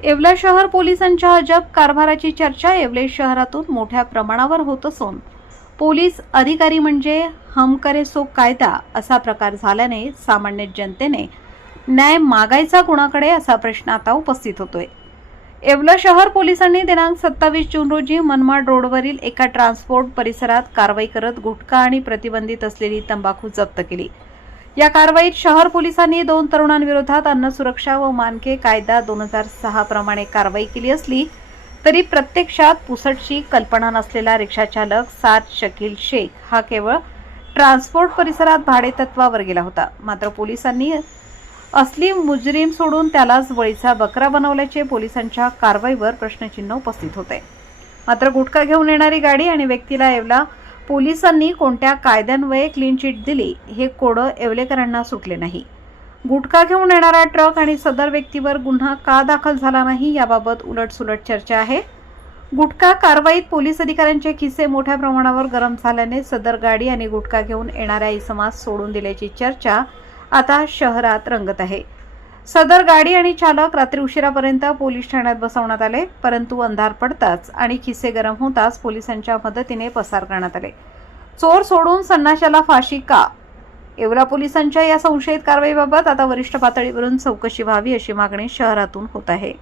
येवला शहर पोलिसांच्या अजब कारभाराची चर्चा येवले शहरातून मोठ्या प्रमाणावर होत असून पोलीस अधिकारी म्हणजे हम करे सो कायदा असा प्रकार झाल्याने सामान्य जनतेने न्याय मागायचा कुणाकडे असा प्रश्न आता उपस्थित होतोय। येवला शहर पोलिसांनी दिनांक 27 जून रोजी मनमाड रोडवरील एका ट्रान्सपोर्ट परिसरात कारवाई करत गुटखा आणि प्रतिबंधित असलेली तंबाखू जप्त केली। या कारवाईत शहर पोलिसांनी 2 तरुणांविरोधात अन्न सुरक्षा व मानके कायदा 2006 प्रमाणे कारवाई केली असली तरी प्रत्यक्षात पुसटची कल्पना नसलेला रिक्षाचालक साद शकील शेख हा केवळ ट्रान्सपोर्ट परिसरात भाडेतत्वावर गेला होता। मात्र पोलिसांनी असली मुजरीम सोडून त्यालाच बळीचा बकरा बनवल्याचे पोलिसांच्या कारवाईवर प्रश्नचिन्ह उपस्थित होते। मात्र गुटखा घेऊन येणारी गाडी आणि व्यक्तीला येवला पोलिसांनी कोणत्या कायद्यान्वये क्लीन चिट दिली हे कोडं येवलेकरांना सुटले नाही। गुटखा घेऊन येणारा ट्रक आणि सदर व्यक्तीवर गुन्हा का दाखल झाला नाही याबाबत उलटसुलट चर्चा आहे। गुटखा कारवाईत पोलीस अधिकाऱ्यांचे खिसे मोठ्या प्रमाणावर गरम झाल्याने सदर गाडी आणि गुटखा घेऊन येणाऱ्या इसमास सोडून दिल्याची चर्चा आता शहरात रंगत आहे। सदर गाडी आणि चालक रात्री उशिरापर्यंत पोलीस ठाण्यात बसवण्यात आले, परंतु अंधार पडताच आणि खिसे गरम होताच पोलिसांच्या मदतीने पसार करण्यात आले। चोर सोडून संन्याशाला फाशी का? येवला पोलिसांच्या या संशयित कारवाईबाबत आता वरिष्ठ पातळीवरून चौकशी व्हावी अशी मागणी शहरातून होत आहे।